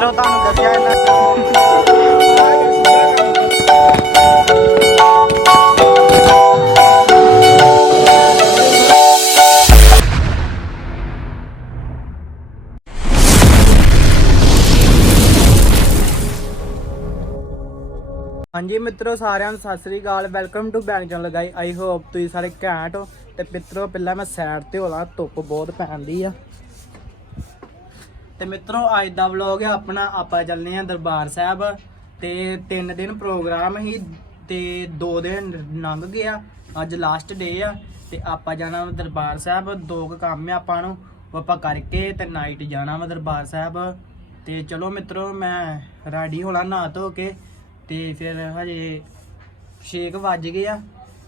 ਮਿੱਤਰੋ, ਤੁਹਾਨੂੰ ਦੱਸਿਆ ਹਾਂਜੀ ਮਿੱਤਰੋ, ਸਾਰਿਆਂ ਨੂੰ ਸਤਿ ਸ੍ਰੀ ਅਕਾਲ। Welcome to bank channel guys I hope ਤੁਸੀਂ ਸਾਰੇ ਘੈਂਟ ਹੋ। ਤੇ ਮਿੱਤਰੋ, ਪਹਿਲਾਂ ਮੈਂ ਸਾਈਡ ਤੇ ਹੋਲਾ, ਧੁੱਪ ਬਹੁਤ ਪੈਂਦੀ ਆ। ਤੇ ਮਿੱਤਰੋ, ਅੱਜ ਦਾ ਵਲੌਗ ਹੈ ਆਪਣਾ ਆਪਾਂ ਚੱਲਨੇ ਆ ਦਰਬਾਰ ਸਾਹਿਬ ਤੇ ਤਿੰਨ ਦਿਨ ਪ੍ਰੋਗਰਾਮ ਹੀ ਤੇ ਦੋ ਦਿਨ ਲੰਘ ਗਿਆ ਅੱਜ ਲਾਸਟ ਡੇ ਆ ਤੇ ਆਪਾਂ ਜਾਣਾ ਵਾ ਦਰਬਾਰ ਸਾਹਿਬ। ਦੋ ਕੁ ਕੰਮ ਆ ਆਪਾਂ ਨੂੰ, ਉਹ ਆਪਾਂ ਕਰਕੇ ਤੇ ਨਾਈਟ ਜਾਣਾ ਵਾ ਦਰਬਾਰ ਸਾਹਿਬ। ਤੇ ਚਲੋ ਮਿੱਤਰੋ, ਮੈਂ ਰੈਡੀ ਹੋਣਾ ਨਹਾ ਧੋ ਕੇ ਤੇ ਫਿਰ ਹਜੇ 6 ਵੱਜ ਗਏ ਆ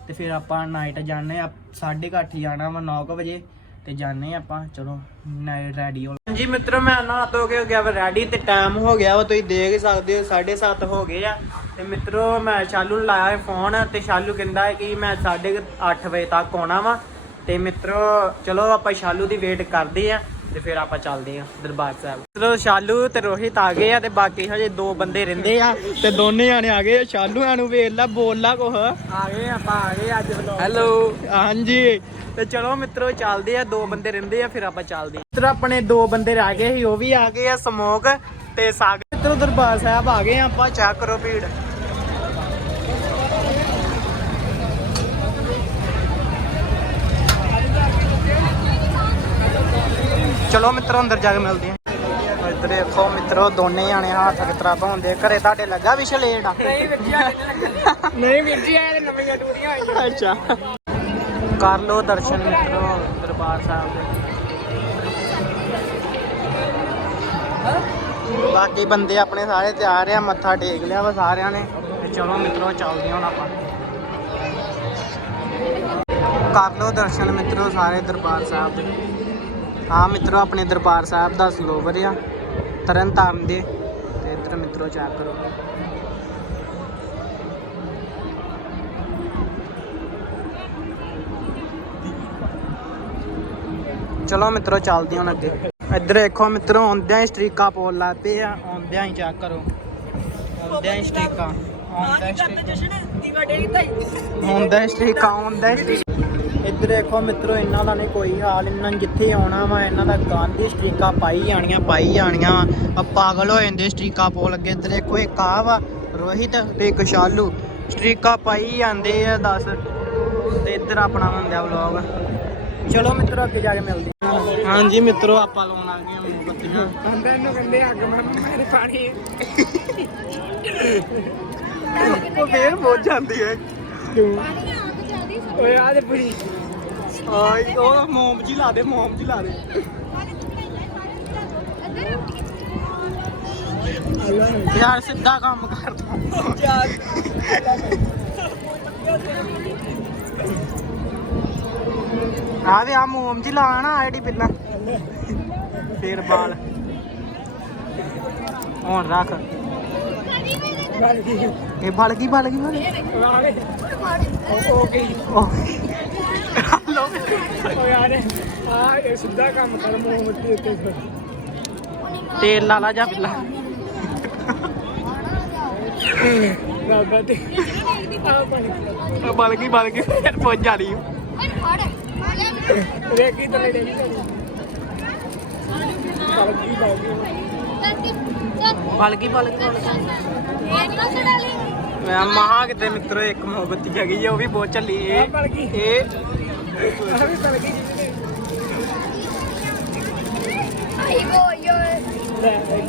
ਤੇ ਫਿਰ ਆਪਾਂ ਨਾਈਟ ਜਾਣੇ ਆ 8:30 ਜਾਣਾ ਵਾ 9 ਵਜੇ। ਤੇ ਜਾਣੇ ਆਪਾਂ ਚਲੋ ਨਾਈਟ ਰੈਡੀ ਹੋ ਹਾਂਜੀ ਮਿੱਤਰੋ ਮੈਂ ਨਹਾ ਧੋ ਕੇ ਹੋ ਗਿਆ ਵਾ ਰੈਡੀ ਤੇ ਟਾਈਮ ਹੋ ਗਿਆ ਵਾ ਤੁਸੀਂ ਦੇਖ ਹੀ ਸਕਦੇ ਹੋ 7:30 ਹੋ ਗਏ ਆ। ਤੇ ਮਿੱਤਰੋ ਮੈਂ ਸ਼ਾਲੂ ਨੂੰ ਲਾਇਆ ਫੋਨ ਤੇ ਸ਼ਾਲੂ ਕਹਿੰਦਾ ਹੈ ਕਿ ਮੈਂ 8:30 ਵਜੇ ਤੱਕ ਆਉਣਾ ਵਾ। ਤੇ ਮਿੱਤਰੋ ਚਲੋ ਆਪਾਂ ਸ਼ਾਲੂ ਦੀ ਵੇਟ ਕਰਦੇ ਆ ਤੇ ਫਿਰ ਆਪਾਂ ਚੱਲਦੇ ਆ ਦਰਬਾਰ ਸਾਹਿਬ। ਮਿੱਤਰੋ ਸ਼ਾਲੂ ਤੇ ਰੋਹਿਤ ਆ ਗਏ ਆ ਤੇ ਬਾਕੀ ਹਜੇ ਦੋ ਬੰਦੇ ਰਹਿੰਦੇ ਆ ਤੇ ਦੋਨੇ ਜਾਣੇ ਆ ਗਏ ਸ਼ਾਲੂ ਨੂੰ ਵੇਖ ਲਾ ਬੋਲ ਲਾ ਕੁਛ। ਆ ਗਏ ਆਪਾਂ ਆ ਗਏ ਅੱਜ ਹੈਲੋ ਹਾਂਜੀ। ਤੇ ਚਲੋ ਮਿੱਤਰੋ ਚੱਲਦੇ ਆ ਦੋ ਬੰਦੇ ਰਹਿੰਦੇ ਆ ਫਿਰ ਆਪਾਂ ਚੱਲਦੇ ਆ। ਮਿੱਤਰੋ ਆਪਣੇ ਦੋ ਬੰਦੇ ਰਹਿ ਗਏ ਸੀ ਉਹ ਵੀ ਆ ਗਏ ਆ ਸਮੋਕ ਤੇ ਸਾਗਰ ਮਿੱਤਰੋ ਦਰਬਾਰ ਸਾਹਿਬ ਆ ਗਏ ਆ ਆਪਾਂ ਚੈੱਕ ਕਰੋ ਭੀੜ। ਚਲੋ ਮਿੱਤਰੋ ਅੰਦਰ ਜਾ ਕੇ ਮਿਲਦੇ ਆ। ਇੱਧਰ ਦੇਖੋ ਮਿੱਤਰੋ ਦੋਨੇ ਜਾਣੇ ਹੱਥ ਕਿਤਰਾ ਧੋਂਦੇ ਘਰੇ ਤੁਹਾਡੇ ਲੱਗਾ ਵੀ ਲੇਟ ਆ? ਨਹੀਂ ਵੀਰ ਜੀ ਆਏ ਨਵੀਆਂ ਟੂਰੀਆਂ ਆਈਆਂ। ਅੱਛਾ। ਕਰ ਲੋ ਦਰਸ਼ਨ ਮਿੱਤਰੋ, ਦਰਬਾਰ ਸਾਹਿਬ ਦੇ। ਬਾਕੀ ਬੰਦੇ ਆਪਣੇ ਸਾਰੇ ਤਿਆਰ ਆ, ਮੱਥਾ ਟੇਕ ਲਿਆ ਵਾ ਸਾਰਿਆਂ ਨੇ। ਤੇ ਚਲੋ ਮਿੱਤਰੋ, ਚੱਲਦੇ ਹੁਣ ਆਪਾਂ। ਕਰ ਲੋ ਦਰਸ਼ਨ ਮਿੱਤਰੋ ਸਾਰੇ ਦਰਬਾਰ ਸਾਹਿਬ ਦੇ। ਹਾਂ ਮਿੱਤਰੋ, ਆਪਣੇ ਦਰਬਾਰ ਸਾਹਿਬ ਦਾ ਸਰੋਵਰ ਆ ਤਰਨ ਤਾਰਨ ਦੇ। ਤੇ ਇੱਧਰ ਮਿੱਤਰੋ ਚੈੱਕ ਕਰੋ। ਚਲੋ ਮਿੱਤਰੋ, ਚੱਲਦੇ ਹਾਂ ਅੱਗੇ। ਇੱਧਰ ਦੇਖੋ ਮਿੱਤਰੋ, ਆਉਂਦਿਆਂ ਹੀ ਸਟ੍ਰੀਕਾਂ ਪੋਲ ਲਾ ਆ, ਆਉਂਦਿਆਂ ਹੀ ਚੈੱਕ ਕਰੋ। ਆਉਂਦਿਆਂ ਹੀ ਸਟ੍ਰੀਕਾਂ, ਆਉਂਦਿਆਂ ਹੀ ਸਟ੍ਰੀਕਾਂ। ਜਸ਼ਨ ਇੱਧਰ ਦੇਖੋ ਮਿੱਤਰੋ, ਇਹਨਾਂ ਦਾ ਨਹੀਂ ਕੋਈ ਹਾਲ, ਇਹਨਾਂ ਨੇ ਜਿੱਥੇ ਆਉਣਾ ਵਾ, ਇਹਨਾਂ ਦਾ ਗਾਂਧੀ ਸਟ੍ਰੀਕਾਂ ਪਾਈ ਜਾਣੀਆਂ ਪਾਈ ਜਾਣੀਆਂ ਆ ਪਾਗਲ ਹੋ ਜਾਂਦੇ ਸਟ੍ਰੀਕਾਂ ਪੋਲ ਅੱਗੇ। ਇੱਧਰ ਦੇਖੋ, ਇੱਕ ਆ ਵਾ, ਰੋਹਿਤ ਤੇ ਇੱਕ ਸ਼ਾਲੂ। ਸਟ੍ਰੀਕਾਂ ਪਾਈ ਜਾਂਦੇ ਆ, ਦੱਸ। ਤੇ ਇੱਧਰ ਆਪਣਾ ਹੁੰਦਾ ਵਲੌਗ। ਚਲੋ ਮਿੱਤਰੋ ਅੱਗੇ ਜਾ ਕੇ ਮਿਲਦੇ ਹਾਂ। ਹਾਂਜੀ ਮਿੱਤਰੋ ਆਪਾਂ ਲਾਉਣ ਆ ਗਏ ਹਾਂ ਮੋਮਬੱਤੀਆਂ ਬੰਦੇ ਨੂੰ ਕਹਿੰਦੇ ਅੱਗ ਮੇਰੇ ਪਾਣੀ। ਉਹ ਫੇਰ ਪਹੁੰਚ ਜਾਂਦੀ ਹੈ। ਓਏ ਆ ਦੇ ਪੁਰੀ ਆਈ ਉਹ ਮੋਮ ਜੀ ਲਾ ਦੇ ਮੋਮ ਜੀ ਲਾ ਦੇ। ਯਾਰ ਸਿੱਧਾ ਕੰਮ ਕਰਦਾ। ਆ ਦੇ ਆ ਮੋਮ ਜੀ ਲਾ ਨਾ ਆਈਡੀ ਪਹਿਲਾਂ। ਫੇਰ ਬਾਲ। ਹੁਣ ਰੱਖ। ਇਹ ਬਲ ਗਈ ਬਲ ਗਈ ਬਲ ਗਈ। ਓ ਗਈ ਉਹ ਲੋ ਓਏ ਆ ਦੇ ਆ ਇਹ ਸਿੱਧਾ ਕੰਮ ਕਰ ਮੋਮਬੱਤੀ ਉੱਤੇ ਫਿਰ ਤੇਲ ਲਾ ਲਾ ਜਾ ਪਹਿਲਾਂ। ਬਾਬਾ ਤੇ ਆ ਬਲ ਗਈ ਬਲ ਗਈ। ਫਿਰ ਪਹੁੰਚ ਜਾਣੀ ਤੇ ਲੈ ਦੇ ਕਰ ਕੀ ਬਾਗੀ ਬਲ ਗਈ ਬਲ ਗਈ ਮੈਂ ਮਹਾ ਕਿਤੇ ਮਿੱਤਰੋ ਇੱਕ ਮੁਹੱਬਤ ਜਗੀ ਹੈ ਉਹ ਵੀ ਬਹੁਤ ਚੱਲੀ ਆ ਇਹ ਪੜ ਗਈ ਇਹ ਆ ਵੀ ਪੜ ਗਈ ਲੈ ਬਈ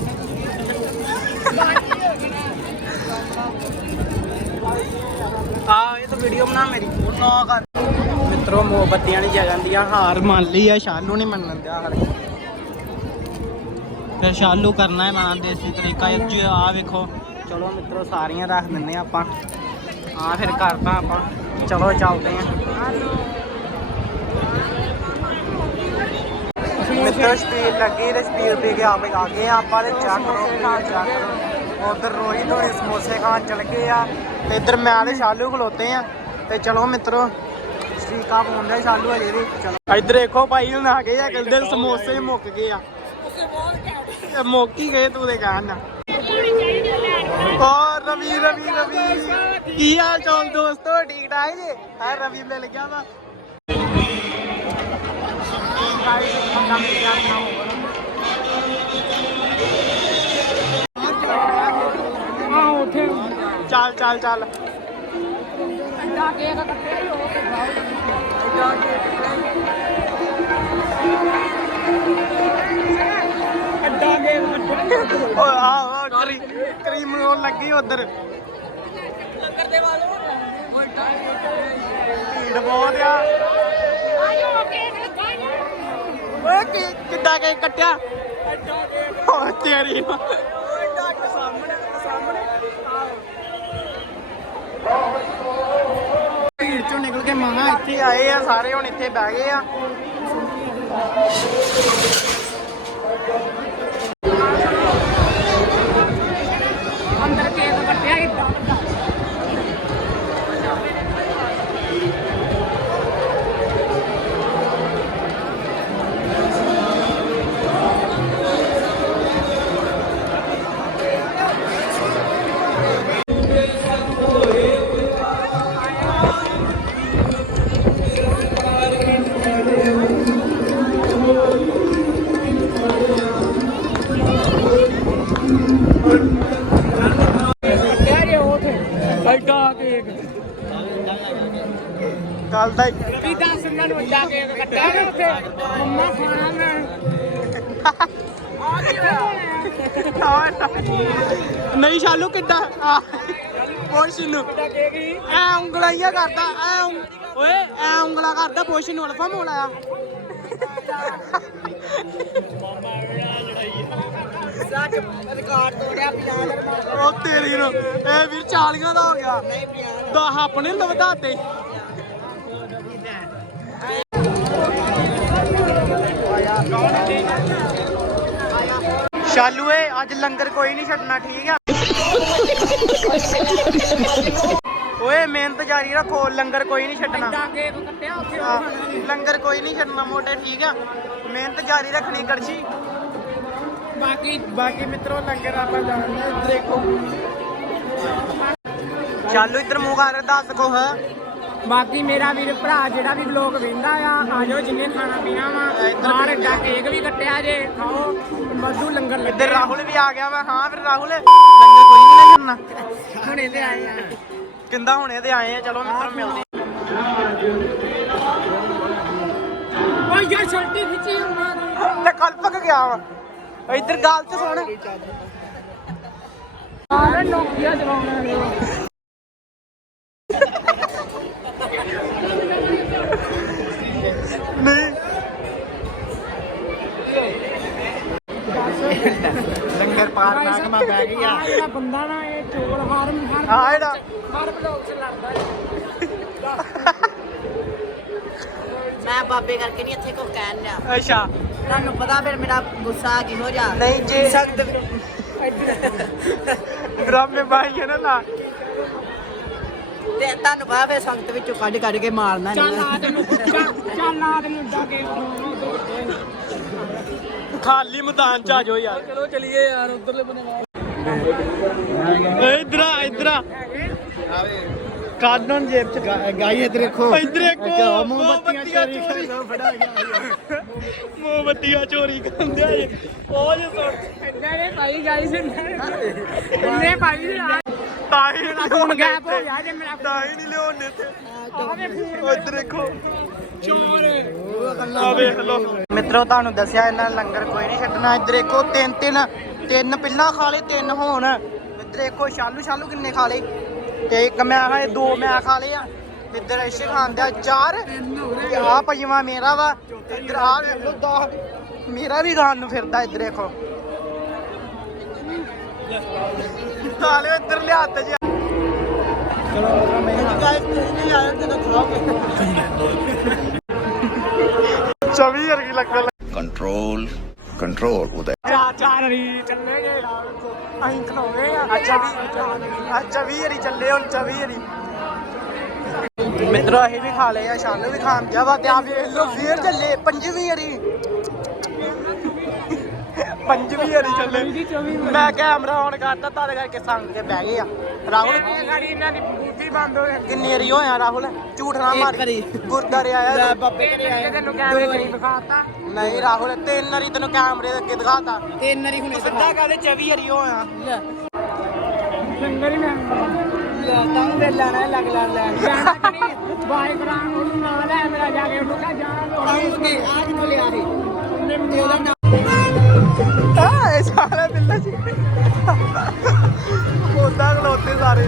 ਆ ਇਹ ਤਾਂ ਵੀਡੀਓ ਬਣਾ ਮੇਰੀ। ਨਾ ਕਰ। ਮਿੱਤਰੋ ਮੁਹੱਬਤੀਆਂ ਨਹੀਂ ਜਗੰਦੀਆਂ ਹਾਰ ਮੰਨ ਲਈ ਆ ਸ਼ਾਲੂ ਨਹੀਂ ਮੰਨਣ ਦਿਆ ਹਰ ਫਿਰ ਸ਼ਾਲੂ ਕਰਨਾ ਹੈ ਮਾਂ ਦੇਸੀ ਤਰੀਕਾ, ਇਹ ਚ ਆ ਵੇਖੋ। ਚਲੋ ਮਿੱਤਰੋ, ਸਾਰੀਆਂ ਰੱਖ ਦਿੰਨੇ ਆ ਆਪਾਂ। ਆ ਫਿਰ ਕਰਦਾ ਆਪਾਂ। ਚਲੋ, ਚੱਲਦੇ ਆ ਮਿੱਤਰੋ ਸਪੀਡ ਲੱਗੀ ਤੇ ਸਪੀਡ ਪੀ ਕੇ ਆਪੇ ਆ ਗਏ ਆਪਾਂ ਤੇ ਚੱਕ ਰੋ ਖਾਣ ਚੱਕ ਉਧਰ ਰੋਹਿਤ ਹੋਏ ਸਮੋਸੇ ਖਾਣ ਚਲ ਗਏ ਆ। ਤੇ ਇੱਧਰ ਮੈਂ ਤੇ ਸ਼ਾਲੂ ਖਲੋਤੇ ਆ। ਤੇ ਚਲੋ ਮਿੱਤਰੋ ਸਟ੍ਰੀਕਾਂ ਪਾਉਂਦੇ ਸ਼ਾਲੂ ਹਜੇ ਵੀ, ਚਲੋ। ਇੱਧਰ ਦੇਖੋ ਭਾਈ ਹੁਣ ਆ ਗਏ ਆ ਕਹਿੰਦੇ ਸਮੋਸੇ ਮੁੱਕ ਗਏ ਆ। ਉਸੇ ਬਹੁਤ ਘੈਂਟ ਗਏ ਤੂੰ ਦੇ ਕਹਿਣ ਨਾਲ ਓ ਰਵੀ ਰਵੀ ਰਵੀ, ਕੀ ਹਾਲ ਚਾਲ ਦੋਸਤੋ, ਠੀਕ ਠਾਕ ਜੀ? ਹਾਂ, ਰਵੀ ਮਿਲ ਗਿਆ ਵਾ। ਚੱਲ ਚੱਲ ਚੱਲ। ਅੱਡਾ ਕੇਕ ਕੱਟਿਆ ਹੀ ਹੋ ਕੇ ਅੱਡਾ ਕੇਕ ਓ ਆ ਕਰੀ ਕਰੀਮ ਉਹ ਲੱਗੀ ਉਧਰ। ਭੀੜ ਬਹੁਤ ਆ। ਓਏ ਕੀ ਕਿੱਦਾਂ ਕੇ ਕੱਟਿਆ? ਓ ਤੇਰੀ ਨੂੰ। ਭੀੜ ਚੋਂ ਨਿਕਲ ਕੇ ਮਾਮਾ ਇੱਥੇ ਆਏ ਆ ਸਾਰੇ ਹੁਣ ਇੱਥੇ ਬਹਿ ਗਏ ਆ। ਨਹੀਂ ਸ਼ਾਲੂ ਕਿੱਦਾਂ? ਆ। ਪੁੱਛ ਨੂੰ ਐ ਉਂਗਲਾਈਆਂ ਕਰਦਾ ਐ ਓਏ ਐ ਉਂਗਲਾ ਕਰਦਾ ਪੁੱਛ ਨੂੰ ਅਲਫਾ ਮੋਲਾ ਆ ਸੱਚ ਰਿਕਾਰਡ ਤੋੜਿਆ 50 ਰੁਪਏ ਉਹ ਤੇਰੀ ਨੂੰ ਇਹ ਵੀਰ 40 ਦਾ ਹੋ ਗਿਆ। ਨਹੀਂ 50 ਦਸ ਆਪਣੇ ਲਵਦਾਤੇ ਸ਼ਾਲੂ ਏ ਅੱਜ ਲੰਗਰ ਕੋਈ ਨਹੀਂ ਛੱਡਣਾ ਠੀਕ ਆ? ਓਏ ਮਿਹਨਤ ਜਾਰੀ ਰੱਖੋ ਲੰਗਰ ਕੋਈ ਨਹੀਂ ਛੱਡਣਾ। ਹਾਂ। ਲੰਗਰ ਕੋਈ ਨਹੀਂ ਛੱਡਣਾ ਮੋਟੇ ਠੀਕ ਆ? ਮਿਹਨਤ ਜਾਰੀ ਰੱਖਣੀ ਕੜਛੀ। ਬਾਕੀ ਬਾਕੀ ਮਿੱਤਰੋ ਲੰਗਰ ਆਪਾਂ ਜਾਣਦੇ ਦੇਖੋ। ਚਾਲੂ ਇੱਧਰ ਮੂੰਹ ਕਰ ਦੱਸ ਕੋ ਹੈ ਬਾਕੀ ਮੇਰਾ ਵੀਰ ਭਰਾ ਜਿਹੜਾ ਵੀ ਵਲੋਗ ਵੇਂਦਾ ਆ ਆਜੋ ਜਿੰਨੇ ਖਾਣਾ ਪੀਣਾ ਵਾ ਬਾਹਰ ਅੱਡਾ ਕੇਕ ਵੀ ਕੱਟਿਆ ਜੇ ਖਾਓ ਮਧੂ ਲੰਗਰ ਇੱਧਰ ਰਾਹੁਲ ਵੀ ਆ ਗਿਆ ਵਾ। ਹਾਂ ਫਿਰ ਰਾਹੁਲ ਲੰਗਰ ਕੋਈ ਨਹੀਂ ਕਰਨਾ। ਹੁਣ ਇਹਦੇ ਆਏ ਆ। ਕਿੰਦਾ ਹੁਣੇ ਤੇ ਆਏ ਆ ਚਲੋ ਮਿੱਤਰ ਮਿਲਦੇ ਓਏ ਯਾਰ ਖਿੱਚੀ ਮਾਰ ਤੇ ਕਲਪਕ ਗਿਆ ਵਾ। ਇੱਧਰ ਗੱਲ ਤੇ ਸੁਣ। ਆਰੇ ਨੋਕੀਆ ਚਲਾਉਣਾ ਨੇ ਲੰਗਰ ਪਾਰ ਨਾ ਕਮਾ ਬੈ ਗਈ ਆ ਜਿਹੜਾ ਬੰਦਾ ਨਾ ਇਹ ਚੋਲ ਫਾਰਮ ਹਰ ਆ ਜਿਹੜਾ ਹਰ ਬਲੌਗ 'ਚ ਲੜਦਾ ਹੈ। ਮੈਂ ਬਾਬੇ ਕਰਕੇ ਨਹੀਂ ਇੱਥੇ ਕੋ ਕਹਿਣ ਲਿਆ ਅੱਛਾ। ਤੁਹਾਨੂੰ ਪਤਾ ਫਿਰ ਮੇਰਾ ਗੁੱਸਾ ਕਿਹੋ ਜਾ ਨਹੀਂ ਜੇ ਸਖਤ ਡਰਾਮੇ ਬਾਈ ਨਾ ਲਾ ਤੇ ਤੁਹਾਨੂੰ ਪਤਾ ਫਿਰ ਸੰਗਤ ਵਿੱਚੋਂ ਕੱਢ ਕੱਢ ਕੇ ਮਾਰਨਾ ਚੱਲ ਆ ਤੈਨੂੰ ਚੱਲ- ਚੱਲ ਆ ਤੈਨੂੰ ਅੱਡਾ ਕੇਕ ਖਾਲੀ ਮੈਦਾਨ ਚ ਆ ਜਾਓ ਯਾਰ। ਚਲੋ ਚਲੀਏ ਯਾਰ ਉਧਰਲੇ ਬੰਨੇ ਏ ਇਧਰ ਆ ਇਧਰ ਆ। ਕਾਡਨ ਜੇਬ ਚ। ਗਾਈ ਇੱਧਰ ਦੇਖੋ। ਇਧਰ ਦੇਖੋ ਮੋਮਬੱਤੀਆਂ ਚੋਰੀ ਫੜਾ ਗਿਆ ਮੋਮਬੱਤੀਆਂ ਚੋਰੀ ਕਰਦੇ ਆ ਇਹ। ਉਹ ਜੇ ਸੁਣ। ਇੰਨੇ ਨੇ ਭਾਈ ਗਾਈਸ ਇੰਨੇ ਭਾਈ ਆ ਤਾਂ ਹੀ ਫੋਨ ਗੈਪ ਹੋ ਗਿਆ ਜੇ ਮੇਰਾ ਤਾਂ ਹੀ ਨਹੀਂ ਲਿਆਉਣੇ ਤੇ ਫੋਨ ਉਹ ਇੱਧਰ ਦੇਖੋ। ਆ ਵੇਖ ਲੋ ਮਿੱਤਰੋ, ਤੁਹਾਨੂੰ ਦੱਸਿਆ ਇਹਨਾਂ ਨੇ ਲੰਗਰ ਕੋਈ ਨਹੀਂ ਛੱਡਣਾ। ਇੱਧਰ ਦੇਖੋ, ਤਿੰਨ ਤਿੰਨ ਤਿੰਨ ਪਿੱਲਾਂ ਖਾ ਲਏ, ਤਿੰਨ ਹੋਣ। ਇੱਧਰ ਦੇਖੋ, ਸ਼ਾਲੂ ਸ਼ਾਲੂ ਕਿੰਨੇ ਖਾ ਲਏ। ਤੇ ਇੱਕ ਮੈਂ ਹਾਂ ਦੋ ਮੈਂ ਖਾ ਲਏ ਆ। ਇੱਧਰ ਐਸ਼ੇ ਖਾਂਦਾ ਚਾਰ। ਤੇ ਆ ਪੰਜਵਾਂ ਮੇਰਾ ਵਾ। ਇੱਧਰ ਆ ਵੇਖ ਲੋ 10 ਮੇਰਾ ਵੀ ਖਾਣ ਨੂੰ ਫਿਰਦਾ ਇੱਧਰ ਦੇਖੋ। ਤਾਲੇ ਇੱਧਰ ਲਿਆ ਤੇ ਜੀ ਚਲੋ ਮੈਂ ਗਾਇਸ ਤੁਸੀਂ ਨਹੀਂ ਆਏ ਤੇ ਖਾਓਗੇ 24 ਵਰਗੀ ਕੰਟਰੋਲ ਕੰਟਰੋਲ ਉਹਦਾ ਚਾਰ ਚਾਰ ਰੀ ਚੱਲੇ ਗਏ ਅੱਛਾ ਵੀ ਅੱਛਾ। ਵੀ ਰੀ ਚੱਲੇ ਹੁਣ 24 ਰੀ ਮਿੱਤਰੋ ਇਹ ਵੀ ਖਾ ਲਏ ਆ ਸ਼ਾਨੂ ਵੀ ਖਾਣ ਗਿਆ ਵਾ ਤੇ ਆ ਵੇਖ ਲੋ ਫੇਰ ਚੱਲੇ ਪੰਜਵੀਂ ਵਾਰੀ ਪੰਜਵੀਂ ਵਾਰੀ ਚੱਲੇ। ਮੈਂ ਕੈਮਰਾ ਆਨ ਕਰਤਾ ਤਾਂ ਕਰਕੇ ਸੰਗ ਕੇ ਬਹਿ ਗਏ ਆ। ਰਾਹੁਲ ਗਾੜੀ ਇਹਨਾਂ ਦੀ ਬੂਥੀ ਬੰਦ ਹੋ ਜਾਂਦੀ। ਕਿੰਨੀ ਵਾਰੀ ਹੋਇਆ ਰਾਹੁਲ? ਝੂਠ ਨਾ ਮਾਰ। ਗੁਰਦਾਰੇ ਆਇਆ ਬਾਬੇ ਘਰੇ ਆਏ ਤੈਨੂੰ ਕੈਮਰੇ ਕਰੀ ਵਿਖਾਤਾ। ਨਹੀਂ ਰਾਹੁਲ ਤਿੰਨ ਵਾਰੀ ਤੈਨੂੰ ਕੈਮਰੇ ਦੇ ਅੱਗੇ ਦਿਖਾਤਾ। ਤਿੰਨ ਵਾਰੀ ਹੁਣੇ ਸਿੱਧਾ ਕਹਿੰਦੇ 24 ਵਾਰੀ ਹੋਇਆ। ਲੰਗਰ ਹੀ ਮੈਂ ਤਾਂ ਵੇ ਲੈਣਾ ਲੱਗ ਲੈ। ਲੈਣ ਨਹੀਂ ਬਾਈ ਬਰਾਨ ਉਹਨੂੰ ਨਾਲ ਲੈ ਮੇਰਾ ਜਾ ਕੇ ਉਹਨੂੰ ਕਹ ਜਾਣਾ ਆਉਂ ਕੇ ਆ ਕਿਨੂੰ ਲਿਆ ਸੀ ਇਹ ਸਾਰਾ ਬਿੱਲਾ ਜੀ ਉਹਦਾ ਖਲੋਤੇ ਸਾਰੇ।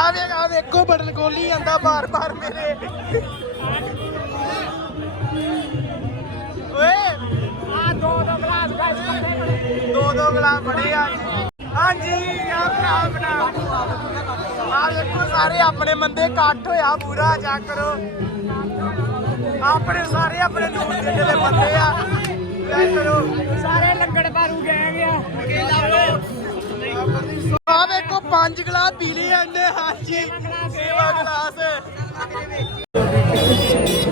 ਆ ਵੇਖ ਆ ਵੇਖੋ ਬਟਨ ਖੋਲੀ ਜਾਂਦਾ ਬਾਰ ਬਾਰ ਮੇਰੇ। ਓਏ ਆ ਦੋ ਦੋ ਗਲਾਸ ਗਾਇਸ ਦੋ ਦੋ ਗਲਾਸ ਬੜੇ ਆ ਹਾਂਜੀ ਆਪਣਾ। ਆਪਣਾ ਆ ਵੇਖੋ ਸਾਰੇ ਆਪਣੇ ਬੰਦੇ ਇਕੱਠ ਹੋਇਆ ਪੂਰਾ ਜਾ ਕਰੋ। ਆਪਣੇ ਸਾਰੇ ਆਪਣੇ ਦੂਰ ਦੇ ਜਿਹੜੇ ਬੰਦੇ ਆ ਜਾ ਕਰੋ। ਸਾਰੇ ਲੰਗੜ ਬਾਰੂ ਗਏ ਗਿਆ ਆ ਵੇਖੋ ਪੰਜ ਗਲਾਸ ਪੀ ਲਏ ਜਾਂਦੇ ਹਾਂਜੀ। ਸੇਵਾ ਗਲਾਸ।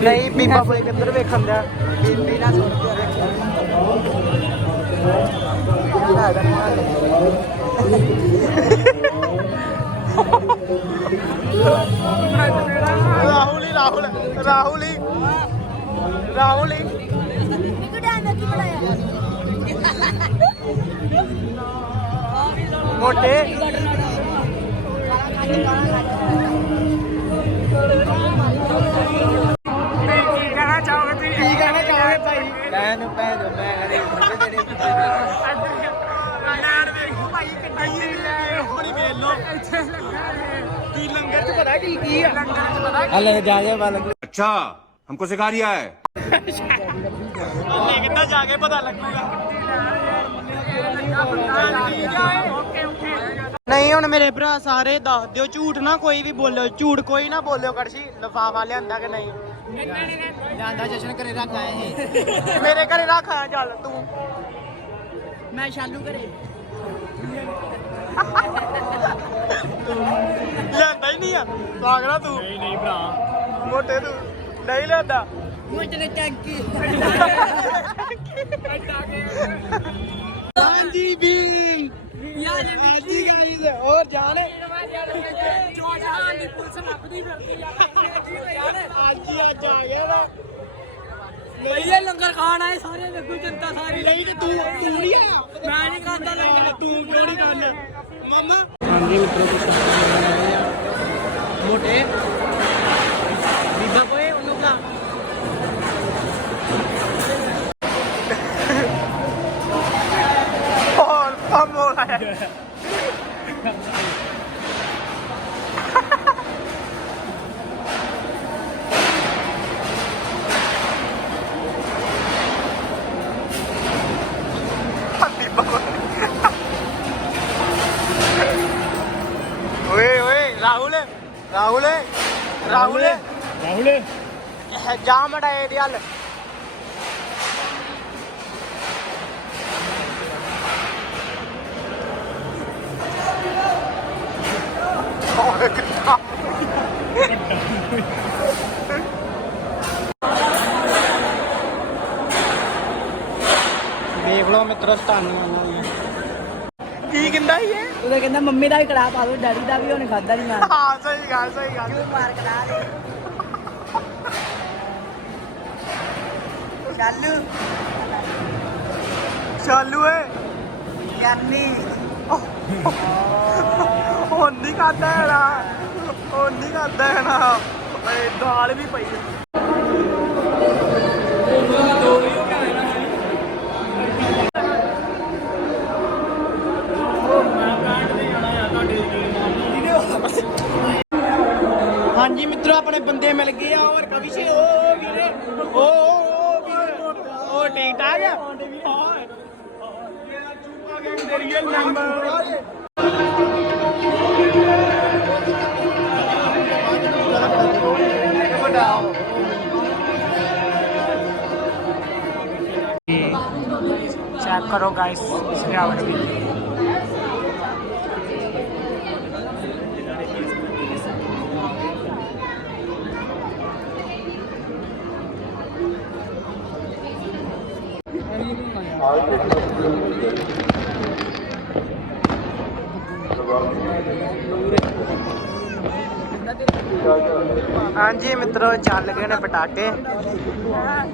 ਨਹੀਂ ਬੀਬਾ ਕੋਈ ਕਿੱਧਰ ਵੇਖਣ ਦਿਆ? ਬੀਬੀ ਨਾ ਸੁਣ ਕੇ ਰਾਹੁਲ ਹੀ ਰਾਹੁਲ ਰਾਹੁਲ ਹੀ। ਰਾਹੁਲ ਹੀ। ਚਾਹੋਗੇ ਤੁਸੀਂ ਕੀ ਕਹਿਣਾ मोटे अच्छा हमको सिखा रिया है। कितना तो जाके पता लगेगा। ਨਹੀਂ ਹੁਣ ਮੇਰੇ ਭਰਾ ਸਾਰੇ ਦੱਸ ਦਿਓ ਝੂਠ ਨਾ ਕੋਈ ਵੀ ਬੋਲਿਓ ਝੂਠ ਕੋਈ ਨਾ ਬੋਲਿਓ ਕੜਛੀ ਲਫਾਫਾ ਲਿਆਂਦਾ ਕਿ ਨਹੀਂ? ਲਿਆਂਦਾ ਜਸ਼ਨ ਘਰੇ ਰੱਖ ਆਏ ਸੀ ਮੇਰੇ ਘਰੇ ਰੱਖ ਆ ਚੱਲ ਤੂੰ। ਮੈਂ ਸ਼ਾਲੂ ਘਰੇ। ਲਿਆਂਦਾ ਹੀ ਨਹੀਂ ਆ। ਸਾਗਰਾ ਤੂੰ। ਨਹੀਂ ਨਹੀਂ ਭਰਾ। ਮੋਟੇ ਤੂੰ। ਨਹੀਂ ਲਿਆਂਦਾ। ਮੁੰਡੇ ਨੇ ਟੈਂਕੀ ਹਾਂਜੀ ਬੀਮ ਹਾਂਜੀ ਗਾਈਜ਼ ਹੋਰ ਜਾਣ ਜਵਾਨ ਦੀ ਪੁਲਿਸ ਲੱਭਦੀ ਫਿਰਦੀ ਆ ਅੱਜ ਅੱਜ ਆ ਗਿਆ ਨਾ ਇਹ ਲੰਗਰ ਖਾਣ ਆਏ ਸਾਰੇ ਵੇਖੋ ਜਨਤਾ ਸਾਰੀ। ਨਹੀਂ ਤੇ ਤੂੰ ਤੂੰ ਨਹੀਂ ਆਇਆ? ਮੈਂ ਨਹੀਂ ਖਾਂਦਾ ਲੰਗਰ। ਤੂੰ ਕਿਉਂ ਨਹੀਂ ਖਾਂਦਾ? ਮਾਮਾ। ਮੋਟੇ। ਪੰਮੋ ਆਇਆ ਓਏ ਓਏ ਰਾਹੁਲ ਰਾਹੁਲ ਦੇਖ ਲਓ ਮਿੱਤਰੋ ਸਤਾਨੀਆਂ ਨਾਲ ਕੀ ਕਿੰਨਾ ਮੁੰਡਾ ਹੀ ਇਹ? ਉਹਦੇ ਕਹਿੰਦਾ ਮੰਮੀ ਦਾ ਵੀ ਕੜਾ ਪਾ ਦੋ ਡੈਡੀ ਦਾ ਵੀ ਉਹਨੇ ਖਾਦਾ ਨਹੀਂ ਮੈਂ ਹਾਂ ਸਹੀ ਗੱਲ ਸਹੀ ਗੱਲ। ਮਾਰ ਕੜਾ ਦੇ ਚਾਲੂ ਚਾਲੂ ਏ। ਯਾਨੀ ਹੁਣ ਨਹੀਂ ਖਾਦਾ ਹੈ ਨਾ ਹੁਣ ਨਹੀਂ ਖਾਦਾ ਹੈ ਨਾ ਓਏ ਦਾਲ ਵੀ ਪਈ ਹੈ ਹਾਂਜੀ ਮਿੱਤਰੋ ਆਪਣੇ ਬੰਦੇ ਮਿਲ ਗਏ ਆ ਔਰ ਕਵਿਸ਼ੇ ਓ ਵੀਰੇ ਓ ਓ ਵੀਰੇ ਓ ਠੀਕ ਠਾਕ ਆ ਰੀਅਲ ਨੰਬਰ चेक करो गाइस सजावट भी ਹਾਂਜੀ ਮਿੱਤਰੋ ਚੱਲ ਗਏ ਨੇ ਪਟਾਕੇ ਆ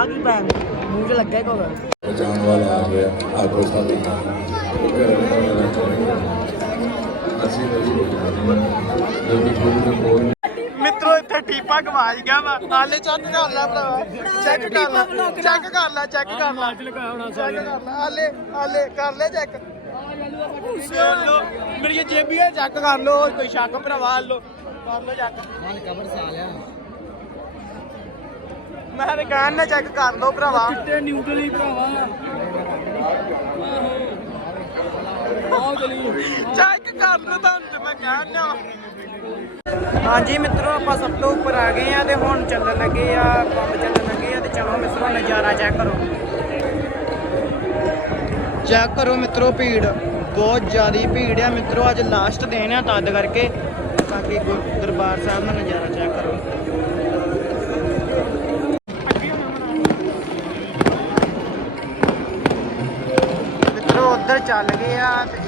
ਕੀ ਪੈ ਮੂੰਹ 'ਚ ਲੱਗਾ ਕੋਗਾ ਜਾਣ ਵਾਲਾ ਆ ਗਿਆ ਆਪੋ ਸਾਡੇ ਅਸੀਂ ਨਹੀਂ ਜੋ ਕਿ ਗੁਰੂ ਨੇ ਕੋਲ ਮਿੱਤਰੋ ਇੱਥੇ ਗਵਾਚ ਗਿਆ ਵਾ ਹਾਲੇ ਚੈੱਕ ਕਰ ਲੈ ਭਰਾ। ਚੈੱਕ ਕਰ ਲੈ। ਚੈੱਕ ਕਰ ਲੈ ਚੈੱਕ ਕਰ ਲੈ। ਚੈੱਕ ਕਰ ਲੈ। ਹਾਲੇ ਹਾਲੇ ਕਰ ਲੈ ਚੈੱਕ ਮੇਰੀਆਂ ਜੇਬੀਆਂ ਚੈੱਕ ਕਰ ਲੋ ਕੋਈ ਸ਼ੱਕ ਭਰਾਵਾ ਲੋ ਕਰ ਲੋ ਚੈੱਕ ਕਬਰ ਸਾ ਲਿਆ ਮੈਂ ਤੇ ਕਹਿਣ ਨਾ ਚੈੱਕ ਕਰ ਲੋ ਭਰਾਵਾ। ਚਿੱਟੇ ਨਿਊਟਰਲ ਹੀ ਭਰਾਵਾ। ਆਹ। ਚੈੱਕ ਕਰ ਲੋ ਤੁਹਾਨੂੰ। ਹਾਂਜੀ ਮਿੱਤਰੋ ਆਪਾਂ ਸਭ ਤੋਂ ਉੱਪਰ ਆ ਗਏ ਆ ਤੇ ਹੁਣ ਚੱਲਣ ਲੱਗੇ ਆ ਬੰਬ ਚੱਲਣ ਲੱਗੇ ਆ ਤੇ ਚਲੋ ਮਿੱਤਰੋ ਨਜ਼ਾਰਾ ਚੈੱਕ ਕਰੋ। ਚੈੱਕ ਕਰੋ ਮਿੱਤਰੋ ਭੀੜ। ਬਹੁਤ ਜ਼ਿਆਦੀ ਭੀੜ ਆ ਮਿੱਤਰੋ ਅੱਜ ਲਾਸਟ ਦਿਨ ਆ ਤਦ ਕਰਕੇ। ਬਾਕੀ ਗੁਰ- ਦਰਬਾਰ ਸਾਹਿਬ ਦਾ ਨਜ਼ਾਰਾ ਚੈੱਕ ਕਰੋ। ਮਿੱਤਰੋ ਉੱਧਰ ਚੱਲ ਗਏ ਆ ਤੇ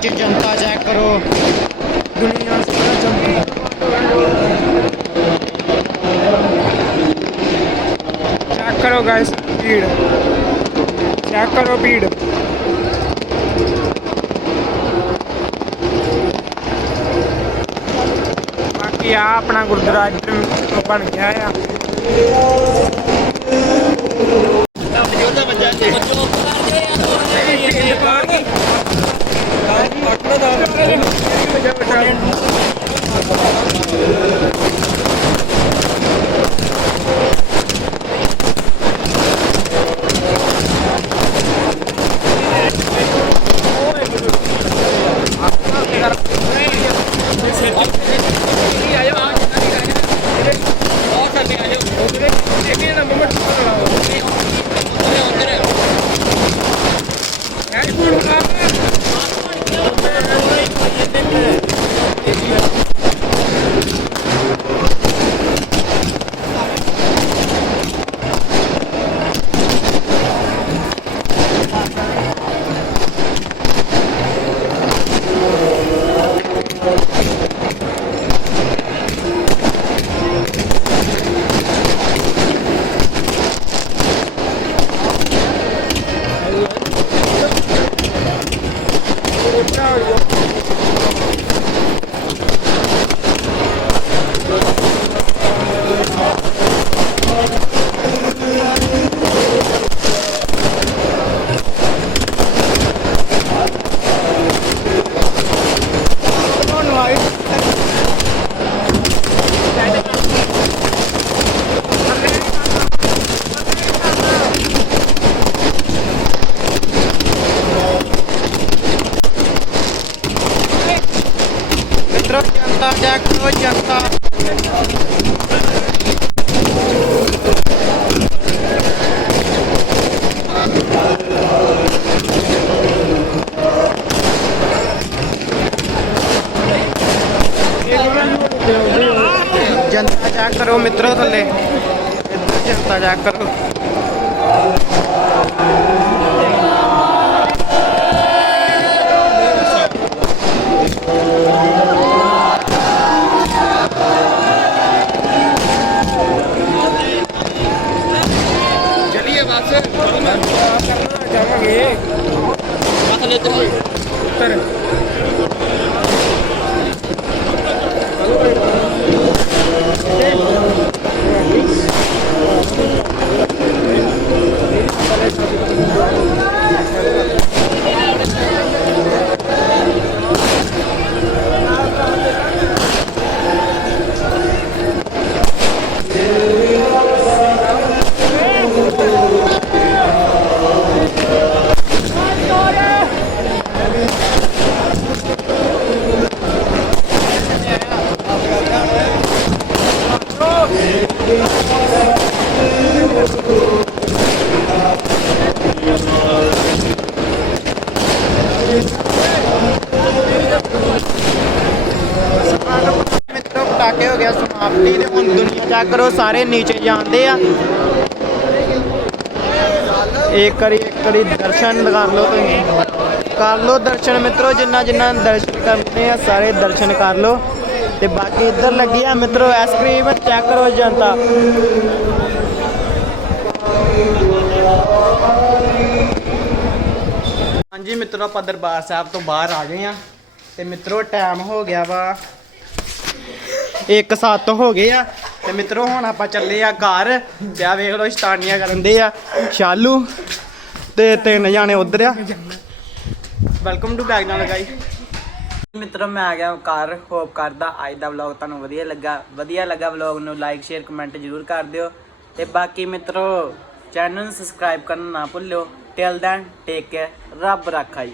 नीचे जनता चेक करो दुनिया सारा जनता चेक करो गाइस भीड़ चेक करो भीड़ बाकी आ अपना गुरुद्वारा इधर बन गया है बच्चा Thank you. อย่างนี้มาทะเลด้วย ਚੈੱਕ ਕਰੋ, ਸਾਰੇ ਨੀਚੇ ਜਾਂਦੇ ਆ। ਇੱਕ ਵਾਰੀ ਇੱਕ ਵਾਰੀ ਦਰਸ਼ਨ ਕਰ ਲਓ ਤੁਸੀਂ। ਕਰ ਲਓ ਦਰਸ਼ਨ ਮਿੱਤਰੋ, ਜਿੰਨਾ ਜਿੰਨਾ ਦਰਸ਼ਨ ਕਰਨੇ ਆ, ਸਾਰੇ ਦਰਸ਼ਨ ਕਰ ਲਓ। ਤੇ ਬਾਕੀ ਇੱਧਰ ਲੱਗੀ ਆ ਮਿੱਤਰੋ ਆਈਸਕ੍ਰੀਮ ਚੈੱਕ ਕਰੋ ਜਨਤਾ। ਹਾਂਜੀ ਮਿੱਤਰੋ, ਆਪਾਂ ਦਰਬਾਰ ਸਾਹਿਬ ਤੋਂ ਬਾਹਰ ਆ ਗਏ ਆ। ਤੇ ਮਿੱਤਰੋ ਟਾਈਮ ਹੋ ਗਿਆ ਵਾ। ਇੱਕ ਸੱਤ ਹੋ ਗਏ ਆ। ਤੇ ਮਿੱਤਰੋ, ਹੁਣ ਆਪਾਂ ਚੱਲੇ ਆ ਘਰ। ਤੇ ਆ ਵੇਖ ਲਓ, ਸ਼ਤਾਨੀਆਂ ਕਰਨ ਦੇ ਆ। ਸ਼ਾਲੂ ਤੇ ਤਿੰਨ ਜਾਣੇ ਉਧਰ ਆ। ਵੈਲਕਮ ਟੂ ਬੈਗ ਨਾਲ ਗਾਈ ਮਿੱਤਰੋ, ਮੈਂ ਆ ਗਿਆ ਘਰ। ਹੋਪ ਕਰਦਾ ਅੱਜ ਦਾ ਵਲੌਗ ਤੁਹਾਨੂੰ ਵਧੀਆ ਲੱਗਾ। ਵਧੀਆ ਲੱਗਾ ਵਲੌਗ ਨੂੰ ਲਾਈਕ ਸ਼ੇਅਰ ਕਮੈਂਟ ਜ਼ਰੂਰ ਕਰ ਦਿਓ। ਤੇ ਬਾਕੀ ਮਿੱਤਰੋ ਚੈਨਲ ਨੂੰ ਸਬਸਕ੍ਰਾਈਬ ਕਰਨਾ ਨਾ ਭੁੱਲਿਓ। ਟਿਲ ਦੈਨ ਟੇਕ ਕੇਅਰ ਰੱਬ ਰੱਖਾ ਜੀ।